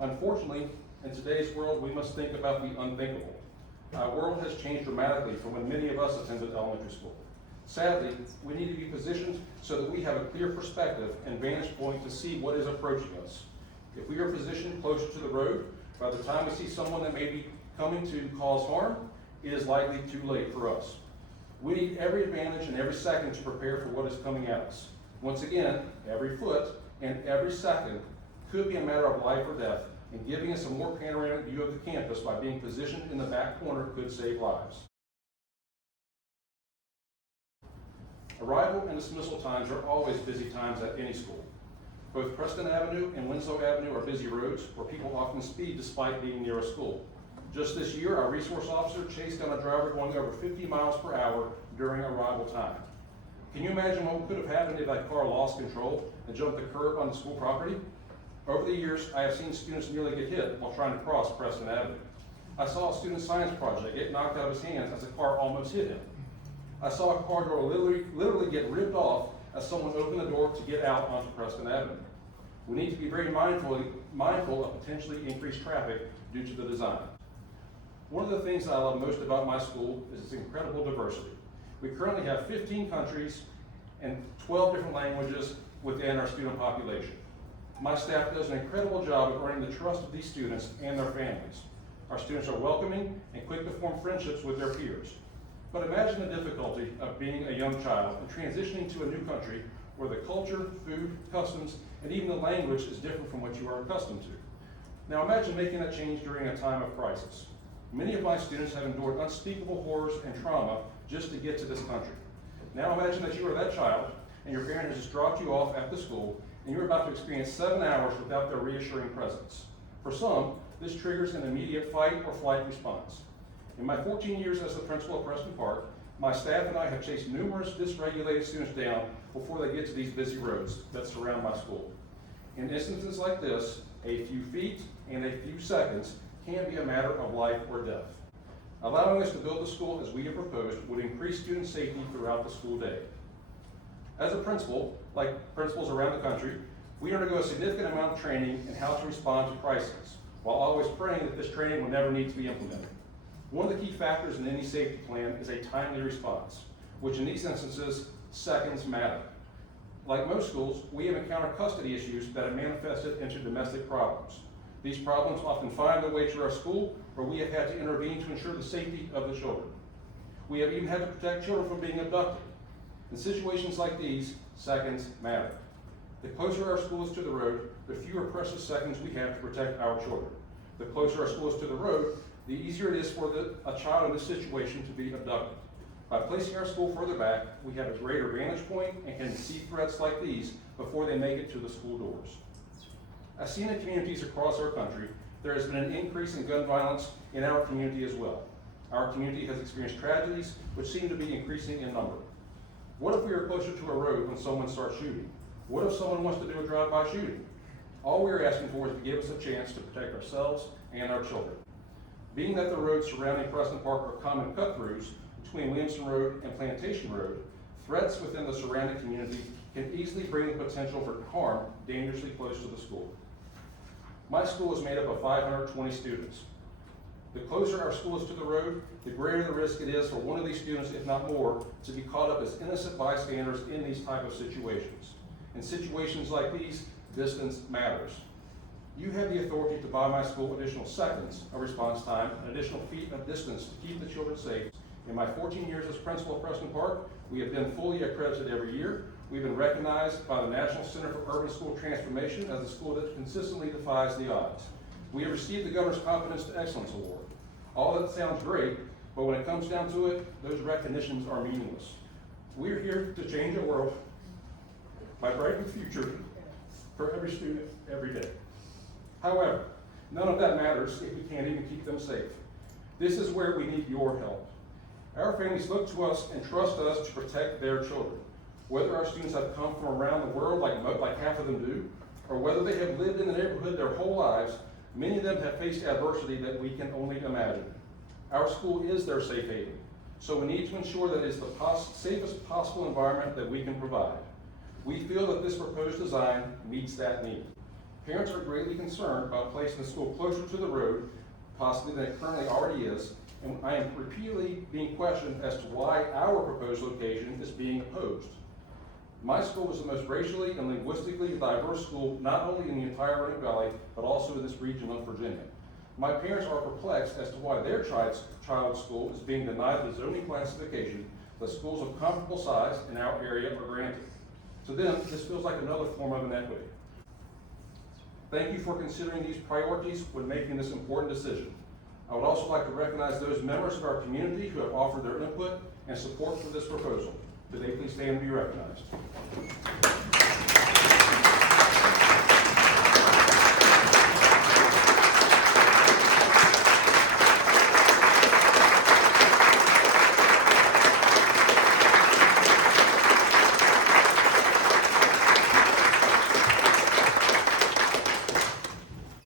Unfortunately, in today's world, we must think about the unthinkable. Our world has changed dramatically from when many of us attended elementary school. Sadly, we need to be positioned so that we have a clear perspective and vantage point to see what is approaching us. If we are positioned closer to the road, by the time we see someone that may be coming to cause harm, it is likely too late for us. We need every advantage and every second to prepare for what is coming at us. Once again, every foot and every second could be a matter of life or death, and giving us a more panoramic view of the campus by being positioned in the back corner could save lives. Arrival and dismissal times are always busy times at any school. Both Preston Avenue and Winslow Avenue are busy roads where people often speed despite being near a school. Just this year, our resource officer chased down a driver going over 50 miles per hour during arrival time. Can you imagine what could have happened if that car lost control and jumped the curb on the school property? Over the years, I have seen students nearly get hit while trying to cross Preston Avenue. I saw a student science project get knocked out of his hands as a car almost hit him. I saw a car door literally get ripped off as someone opened the door to get out onto Preston Avenue. We need to be very mindful of potentially increased traffic due to the design. One of the things that I love most about my school is its incredible diversity. We currently have 15 countries and 12 different languages within our student population. My staff does an incredible job of earning the trust of these students and their families. Our students are welcoming and quick to form friendships with their peers. But imagine the difficulty of being a young child and transitioning to a new country where the culture, food, customs, and even the language is different from what you are accustomed to. Now imagine making that change during a time of crisis. Many of my students have endured unspeakable horrors and trauma just to get to this country. Now imagine that you are that child and your parent has just dropped you off at the school and you're about to experience 7 hours without their reassuring presence. For some, this triggers an immediate fight or flight response. In my 14 years as the principal of Preston Park, my staff and I have chased numerous dysregulated students down before they get to these busy roads that surround my school. In instances like this, a few feet and a few seconds can be a matter of life or death. Allowing us to build the school as we have proposed would increase student safety throughout the school day. As a principal, like principals around the country, we undergo a significant amount of training in how to respond to crises, while always praying that this training will never need to be implemented. One of the key factors in any safety plan is a timely response, which in these instances, seconds matter. Like most schools, we have encountered custody issues that have manifested into domestic problems. These problems often find their way to our school, where we have had to intervene to ensure the safety of the children. We have even had to protect children from being abducted. In situations like these, seconds matter. The closer our school is to the road, the fewer precious seconds we have to protect our children. The closer our school is to the road, the easier it is for a child in this situation to be abducted. By placing our school further back, we have a greater vantage point and can see threats like these before they make it to the school doors. As seen in communities across our country, there has been an increase in gun violence in our community as well. Our community has experienced tragedies which seem to be increasing in number. What if we are closer to a road when someone starts shooting? What if someone wants to do a drive-by shooting? All we are asking for is to give us a chance to protect ourselves and our children. Being that the roads surrounding Preston Park are common cut-throughs between Williamson Road and Plantation Road, threats within the surrounding community can easily bring the potential for harm dangerously close to the school. My school is made up of 520 students. The closer our school is to the road, the greater the risk it is for one of these students, if not more, to be caught up as innocent bystanders in these type of situations. In situations like these, distance matters. You have the authority to buy my school additional seconds of response time and additional feet of distance to keep the children safe. In my 14 years as principal of Preston Park, we have been fully accredited every year. We've been recognized by the National Center for Urban School Transformation as a school that consistently defies the odds. We have received the Governor's Competence to Excellence Award. All that sounds great, but when it comes down to it, those recognitions are meaningless. We're here to change our world by brightening the future for every student every day. However, none of that matters if we can't even keep them safe. This is where we need your help. Our families look to us and trust us to protect their children. Whether our students have come from around the world like half of them do, or whether they have lived in the neighborhood their whole lives, many of them have faced adversity that we can only imagine. Our school is their safe haven, so we need to ensure that it is the safest possible environment that we can provide. We feel that this proposed design meets that need. Parents are greatly concerned about placing the school closer to the road, possibly than it currently already is, and I am repeatedly being questioned as to why our proposed location is being opposed. My school is the most racially and linguistically diverse school, not only in the entire Roanoke Valley, but also in this region of Virginia. My parents are perplexed as to why their child's school is being denied the zoning classification that schools of comparable size in our area are granted. To them, this feels like another form of inequity. Thank you for considering these priorities when making this important decision. I would also like to recognize those members of our community who have offered their input and support for this proposal. Today, please stand and be recognized.